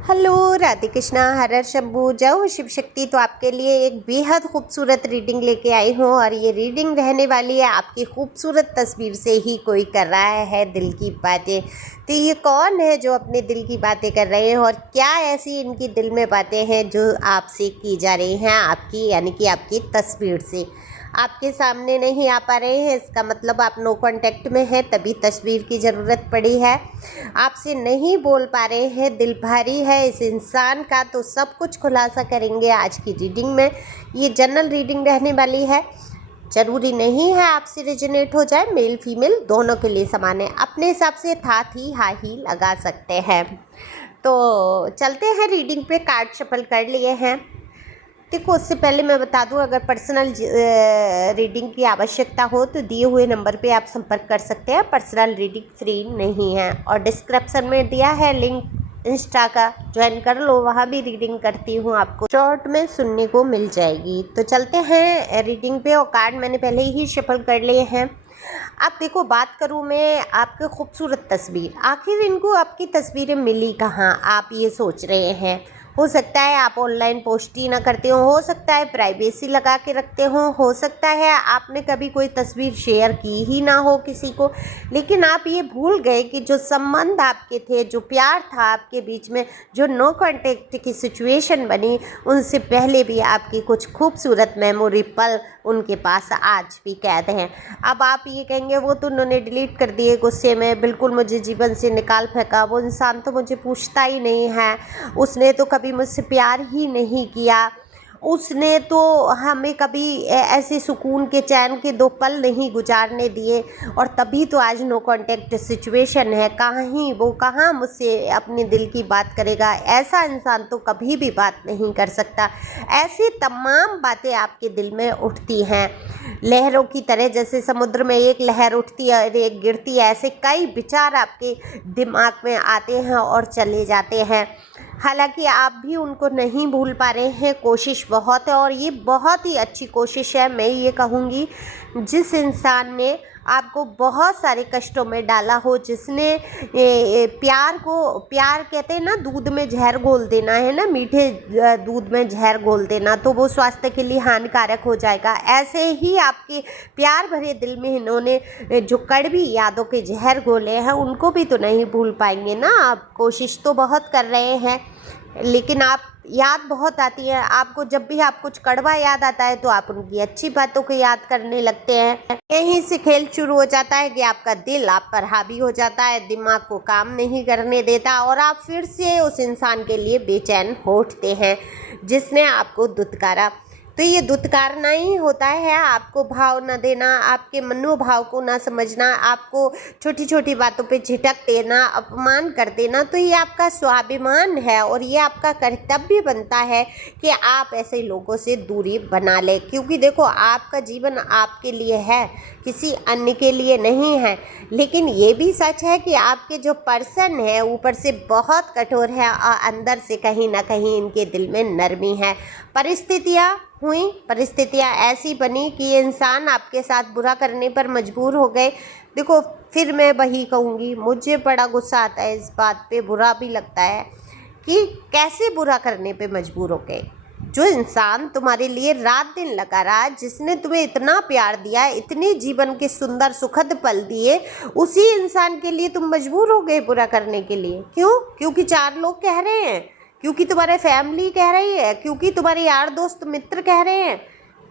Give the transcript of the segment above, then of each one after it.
Hello, Radhe Krishna, हर हर शंभू, जय हो शिव शक्ति। तो आपके लिए एक बेहद खूबसूरत रीडिंग लेके आई हूँ और ये रीडिंग रहने वाली है आपकी खूबसूरत तस्वीर से ही कोई कर रहा है दिल की बातें। तो ये कौन है जो अपने दिल की बातें कर रहे हैं और क्या ऐसी इनकी दिल में बातें हैं जो आपसे की जा रही हैं, आपकी यानी कि आपकी तस्वीर से। आपके सामने नहीं आ पा रहे हैं, इसका मतलब आप नो कांटेक्ट में हैं, तभी तस्वीर की ज़रूरत पड़ी है। आपसे नहीं बोल पा रहे हैं, दिल भारी है इस इंसान का, तो सब कुछ खुलासा करेंगे आज की रीडिंग में। ये जनरल रीडिंग रहने वाली है, ज़रूरी नहीं है आपसे रेजोनेट हो जाए, मेल फीमेल दोनों के लिए समान है। अपने हिसाब से था थी हा ही लगा सकते हैं। तो चलते हैं रीडिंग पे, कार्ड शफल कर लिए हैं। देखो, उससे पहले मैं बता दूं, अगर पर्सनल रीडिंग की आवश्यकता हो तो दिए हुए नंबर पे आप संपर्क कर सकते हैं। पर्सनल रीडिंग फ्री नहीं है और डिस्क्रिप्शन में दिया है लिंक इंस्टा का, ज्वाइन कर लो, वहाँ भी रीडिंग करती हूँ, आपको शॉर्ट में सुनने को मिल जाएगी। तो चलते हैं रीडिंग पे और कार्ड मैंने पहले ही शफल कर लिए हैं। अब देखो, बात करूँ मैं आपके खूबसूरत तस्वीर, आखिर इनको आपकी तस्वीरें मिली कहाँ, आप ये सोच रहे हैं। हो सकता है आप ऑनलाइन पोस्ट ही ना करते हो सकता है प्राइवेसी लगा के रखते हो सकता है आपने कभी कोई तस्वीर शेयर की ही ना हो किसी को, लेकिन आप ये भूल गए कि जो संबंध आपके थे, जो प्यार था आपके बीच में, जो नो कांटेक्ट की सिचुएशन बनी, उनसे पहले भी आपकी कुछ खूबसूरत मेमोरी पल उनके पास आज भी कैद हैं। अब आप ये कहेंगे वो तो उन्होंने डिलीट कर दिए गुस्से में, बिल्कुल मुझे जीवन से निकाल फेंका, वो इंसान तो मुझे पूछता ही नहीं है, उसने तो कभी मुझसे प्यार ही नहीं किया, उसने तो हमें कभी ऐसे सुकून के चैन के दो पल नहीं गुजारने दिए, और तभी तो आज नो कांटेक्ट सिचुएशन है। कहीं वो कहाँ मुझसे अपने दिल की बात करेगा, ऐसा इंसान तो कभी भी बात नहीं कर सकता। ऐसी तमाम बातें आपके दिल में उठती हैं लहरों की तरह, जैसे समुद्र में एक लहर उठती है और एक गिरती है, ऐसे कई विचार आपके दिमाग में आते हैं और चले जाते हैं। हालांकि आप भी उनको नहीं भूल पा रहे हैं, कोशिश बहुत है और ये बहुत ही अच्छी कोशिश है। मैं ये कहूँगी, जिस इंसान ने आपको बहुत सारे कष्टों में डाला हो, जिसने प्यार कहते हैं ना, दूध में जहर घोल देना है ना, मीठे दूध में जहर घोल देना, तो वो स्वास्थ्य के लिए हानिकारक हो जाएगा। ऐसे ही आपके प्यार भरे दिल में इन्होंने जो कड़वी यादों के जहर घोले हैं, उनको भी तो नहीं भूल पाएंगे ना। आप कोशिश तो बहुत कर रहे हैं, लेकिन आप याद बहुत आती है आपको। जब भी आप कुछ कड़वा याद आता है तो आप उनकी अच्छी बातों को याद करने लगते हैं। यहीं से खेल शुरू हो जाता है कि आपका दिल आप पर हावी हो जाता है, दिमाग को काम नहीं करने देता और आप फिर से उस इंसान के लिए बेचैन हो उठते हैं जिसने आपको दुत्कारा। तो ये दुत्कारना ही होता है, आपको भाव न देना, आपके मनोभाव को ना समझना, आपको छोटी छोटी बातों पे झिटक देना, अपमान कर देना। तो ये आपका स्वाभिमान है और ये आपका कर्तव्य बनता है कि आप ऐसे लोगों से दूरी बना लें, क्योंकि देखो, आपका जीवन आपके लिए है, किसी अन्य के लिए नहीं है। लेकिन ये भी सच है कि आपके जो पर्सन है ऊपर से बहुत कठोर है और अंदर से कहीं ना कहीं इनके दिल में नरमी है। परिस्थितियाँ ऐसी बनी कि इंसान आपके साथ बुरा करने पर मजबूर हो गए। देखो, फिर मैं वही कहूँगी, मुझे बड़ा गुस्सा आता है इस बात पे, बुरा भी लगता है कि कैसे बुरा करने पे मजबूर हो गए। जो इंसान तुम्हारे लिए रात दिन लगा रहा, जिसने तुम्हें इतना प्यार दिया, इतने जीवन के सुंदर सुखद पल दिए, उसी इंसान के लिए तुम मजबूर हो गए बुरा करने के लिए। क्यों? क्योंकि चार लोग कह रहे हैं, क्योंकि तुम्हारे फैमिली कह रही है, क्योंकि तुम्हारे यार दोस्त मित्र कह रहे हैं।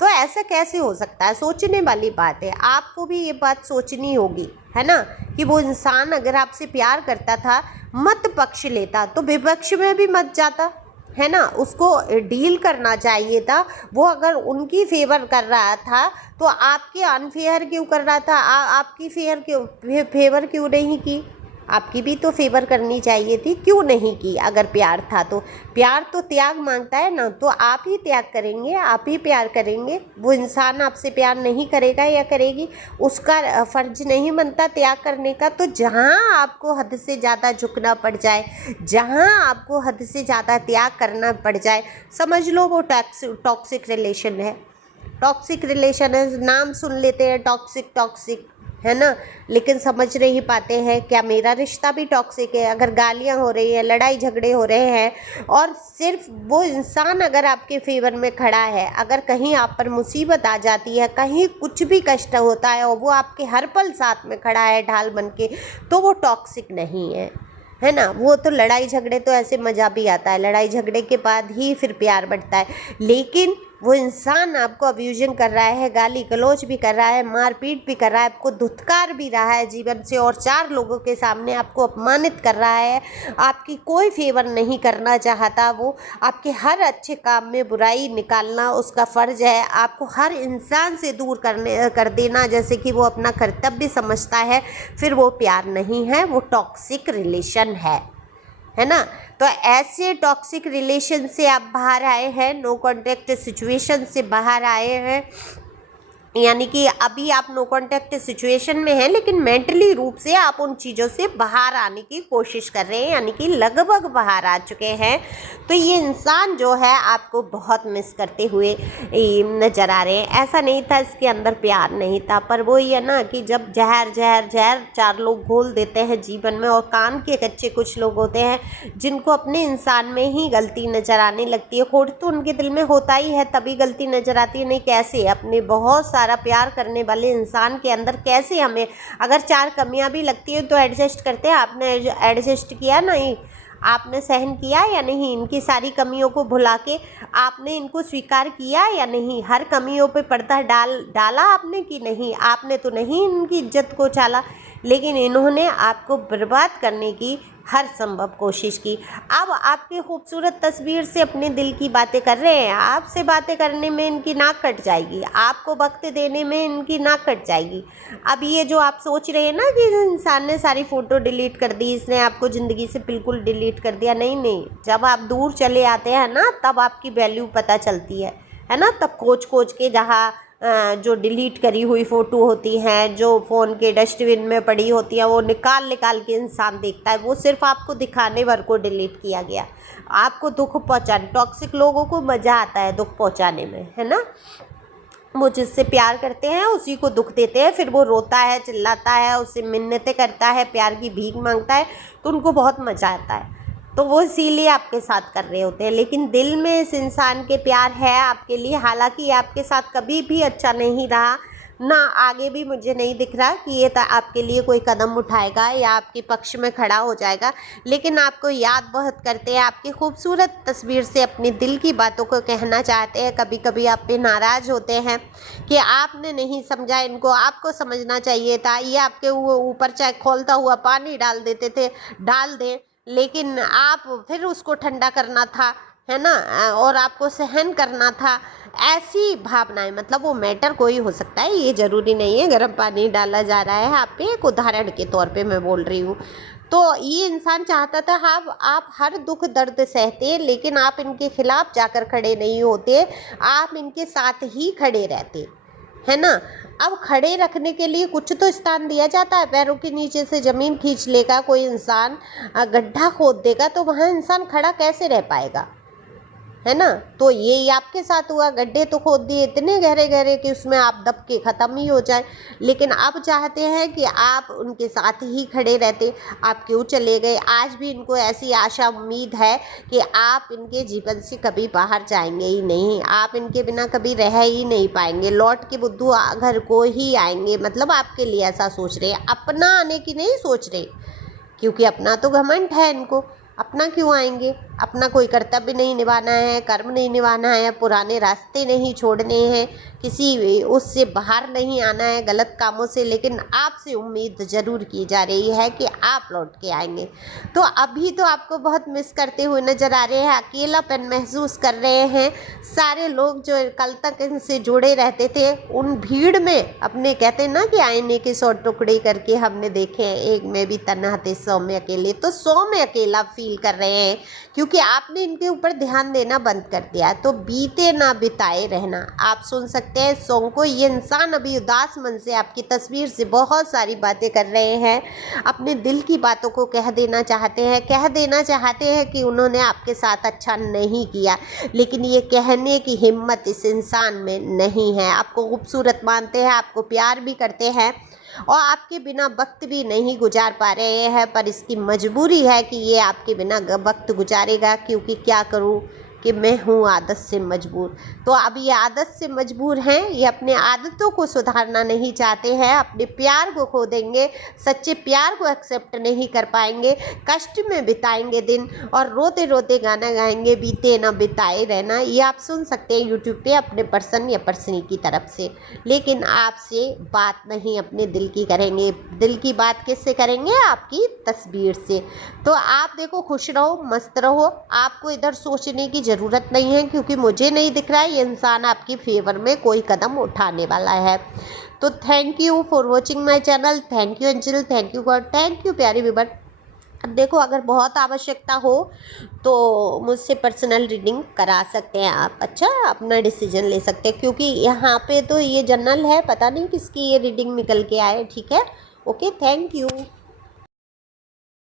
तो ऐसा कैसे हो सकता है? सोचने वाली बात है, आपको भी ये बात सोचनी होगी, है ना, कि वो इंसान अगर आपसे प्यार करता था, मत पक्ष लेता तो विपक्ष में भी मत जाता, है ना, उसको डील करना चाहिए था। वो अगर उनकी फेवर कर रहा था तो आपके अनफेयर क्यों कर रहा था? आपकी फेवर क्यों नहीं की? आपकी भी तो फेवर करनी चाहिए थी, क्यों नहीं की? अगर प्यार था तो प्यार तो त्याग मांगता है ना, तो आप ही त्याग करेंगे, आप ही प्यार करेंगे। वो इंसान आपसे प्यार नहीं करेगा या करेगी, उसका फर्ज नहीं बनता त्याग करने का। तो जहाँ आपको हद से ज़्यादा झुकना पड़ जाए, जहाँ आपको हद से ज़्यादा त्याग करना पड़ जाए, समझ लो वो टॉक्सिक रिलेशन है। टॉक्सिक रिलेशन है, नाम सुन लेते हैं टॉक्सिक टॉक्सिक, है ना। लेकिन समझ नहीं पाते हैं क्या मेरा रिश्ता भी टॉक्सिक है। अगर गालियाँ हो रही हैं, लड़ाई झगड़े हो रहे हैं और सिर्फ वो इंसान अगर आपके फेवर में खड़ा है, अगर कहीं आप पर मुसीबत आ जाती है, कहीं कुछ भी कष्ट होता है और वो आपके हर पल साथ में खड़ा है ढाल बन के, तो वो टॉक्सिक नहीं है ना। वो तो लड़ाई झगड़े तो ऐसे मज़ा भी आता है, लड़ाई झगड़े के बाद ही फिर प्यार बढ़ता है। लेकिन वो इंसान आपको अब्यूजन कर रहा है, गाली गलौज भी कर रहा है, मारपीट भी कर रहा है, आपको धुतकार भी रहा है जीवन से और 4 लोगों के सामने आपको अपमानित कर रहा है, आपकी कोई फेवर नहीं करना चाहता। वो आपके हर अच्छे काम में बुराई निकालना उसका फ़र्ज़ है। आपको हर इंसान से दूर कर देना जैसे कि वो अपना कर्तव्य समझता है, फिर वो प्यार नहीं है, वो टॉक्सिक रिलेशन है ना। तो ऐसे टॉक्सिक रिलेशन से आप बाहर आए हैं, नो कॉन्टैक्ट सिचुएशन से बाहर आए हैं, यानी कि अभी आप नो कॉन्टैक्ट सिचुएशन में हैं लेकिन मेंटली रूप से आप उन चीज़ों से बाहर आने की कोशिश कर रहे हैं, यानी कि लगभग बाहर आ चुके हैं। तो ये इंसान जो है आपको बहुत मिस करते हुए नज़र आ रहे हैं। ऐसा नहीं था इसके अंदर प्यार नहीं था, पर वो ये ना कि जब जहर जहर जहर 4 लोग घोल देते हैं जीवन में, और कान के कच्चे कुछ लोग होते हैं जिनको अपने इंसान में ही गलती नज़र आने लगती है। खोट तो उनके दिल में होता ही है, तभी गलती नज़र आती है। नहीं कैसे अपने बहुत सारा प्यार करने वाले इंसान के अंदर कैसे हमें अगर 4 कमियां भी लगती है तो एडजस्ट करते हैं। आपने एडजस्ट किया नहीं, आपने सहन किया या नहीं, इनकी सारी कमियों को भुला के आपने इनको स्वीकार किया या नहीं, हर कमियों पे पर्दा डाला आपने कि नहीं, आपने तो नहीं इनकी इज्जत को चाला, लेकिन इन्होंने आपको बर्बाद करने की हर संभव कोशिश की। अब आपकी खूबसूरत तस्वीर से अपने दिल की बातें कर रहे हैं, आपसे बातें करने में इनकी नाक कट जाएगी, आपको वक्त देने में इनकी नाक कट जाएगी। अब ये जो आप सोच रहे हैं ना कि इस इंसान ने सारी फ़ोटो डिलीट कर दी, इसने आपको ज़िंदगी से बिल्कुल डिलीट कर दिया, नहीं नहीं, जब आप दूर चले आते हैं ना तब आपकी वैल्यू पता चलती है ना। तब खोज के जहाँ जो डिलीट करी हुई फ़ोटो होती हैं, जो फ़ोन के डस्टबिन में पड़ी होती हैं, वो निकाल के इंसान देखता है, वो सिर्फ आपको दिखाने भर को डिलीट किया गया, आपको दुख पहुंचाने। टॉक्सिक लोगों को मज़ा आता है दुख पहुंचाने में, है ना। वो जिससे प्यार करते हैं उसी को दुख देते हैं, फिर वो रोता है, चिल्लाता है, उससे मिन्नतें करता है, प्यार की भीख मांगता है, तो उनको बहुत मज़ा आता है। तो वो इसीलिए आपके साथ कर रहे होते हैं, लेकिन दिल में इस इंसान के प्यार है आपके लिए। हालांकि आपके साथ कभी भी अच्छा नहीं रहा, ना आगे भी मुझे नहीं दिख रहा कि ये आपके लिए कोई कदम उठाएगा या आपके पक्ष में खड़ा हो जाएगा, लेकिन आपको याद बहुत करते हैं, आपकी खूबसूरत तस्वीर से अपने दिल की बातों को कहना चाहते हैं। कभी कभी आप पे नाराज़ होते हैं कि आपने नहीं समझा इनको, आपको समझना चाहिए था, ये आपके ऊपर चाहे खौलता हुआ पानी डाल देते थे, डाल दें, लेकिन आप फिर उसको ठंडा करना था, है ना, और आपको सहन करना था। ऐसी भावनाएं, मतलब वो मैटर कोई हो सकता है, ये ज़रूरी नहीं है गर्म पानी डाला जा रहा है आप पे, एक उदाहरण के तौर पे मैं बोल रही हूँ। तो ये इंसान चाहता था आप हर दुख दर्द सहते, लेकिन आप इनके खिलाफ जाकर खड़े नहीं होते, आप इनके साथ ही खड़े रहते, है ना। अब खड़े रखने के लिए कुछ तो स्थान दिया जाता है, पैरों के नीचे से ज़मीन खींच लेगा कोई इंसान, गड्ढा खोद देगा, तो वहाँ इंसान खड़ा कैसे रह पाएगा, है ना। तो ये आपके साथ हुआ, गड्ढे तो खोद दिए इतने गहरे गहरे कि उसमें आप दब के ख़त्म ही हो जाए, लेकिन अब चाहते हैं कि आप उनके साथ ही खड़े रहते। आप क्यों चले गए? आज भी इनको ऐसी आशा उम्मीद है कि आप इनके जीवन से कभी बाहर जाएंगे ही नहीं, आप इनके बिना कभी रह ही नहीं पाएंगे, लौट के बुद्धू घर को ही आएंगे। मतलब आपके लिए ऐसा सोच रहे हैं, अपना आने की नहीं सोच रहे, क्योंकि अपना तो घमंड है इनको, अपना क्यों आएंगे। अपना कोई कर्तव्य नहीं निभाना है, कर्म नहीं निभाना है, पुराने रास्ते नहीं छोड़ने हैं, किसी उससे बाहर नहीं आना है गलत कामों से, लेकिन आपसे उम्मीद ज़रूर की जा रही है कि आप लौट के आएंगे। तो अभी तो आपको बहुत मिस करते हुए नज़र आ रहे हैं, अकेलापन महसूस कर रहे हैं। सारे लोग जो कल तक इनसे जुड़े रहते थे, उन भीड़ में अपने कहते हैं ना कि आईने के 100 टुकड़े करके हमने देखे हैं, एक में भी तन्हा थे 100 में अकेले, तो 100 में अकेला फील कर रहे हैं, क्योंकि आपने इनके ऊपर ध्यान देना बंद कर दिया। तो बीते ना बिताए रहना, आप सुन सकते हैं सॉन्ग को। ये इंसान अभी उदास मन से आपकी तस्वीर से बहुत सारी बातें कर रहे हैं, अपने दिल की बातों को कह देना चाहते हैं कि उन्होंने आपके साथ अच्छा नहीं किया, लेकिन ये कहने की हिम्मत इस इंसान में नहीं है। आपको खूबसूरत मानते हैं, आपको प्यार भी करते हैं, और आपके बिना वक्त भी नहीं गुजार पा रहे हैं, पर इसकी मजबूरी है कि ये आपके बिना वक्त गुजारेगा, क्योंकि क्या करूँ कि मैं हूँ आदत से मजबूर। तो अब ये आदत से मजबूर हैं, ये अपने आदतों को सुधारना नहीं चाहते हैं, अपने प्यार को खो देंगे, सच्चे प्यार को एक्सेप्ट नहीं कर पाएंगे, कष्ट में बिताएंगे दिन और रोते रोते गाना गाएंगे, बीते ना बिताए रहना। ये आप सुन सकते हैं यूट्यूब पे अपने पर्सन या पर्सनी की तरफ से, लेकिन आपसे बात नहीं अपने दिल की करेंगे। दिल की बात किससे करेंगे? आपकी तस्वीर से। तो आप देखो, खुश रहो, मस्त रहो, आपको इधर सोचने की ज़रूरत नहीं है, क्योंकि मुझे नहीं दिख रहा है ये इंसान आपकी फेवर में कोई कदम उठाने वाला है। तो thank you for watching my channel, thank you angel, thank you God, thank you प्यारी विवर। अब देखो, अगर बहुत आवश्यकता हो तो मुझसे पर्सनल रीडिंग करा सकते हैं आप। अच्छा, अपना डिसीजन ले सकते हैं, क्योंकि यहाँ पे तो ये जनरल है, पता नहीं किसकी ये रीडिंग निकल के आए। ठीक है, ओके, थैंक यू।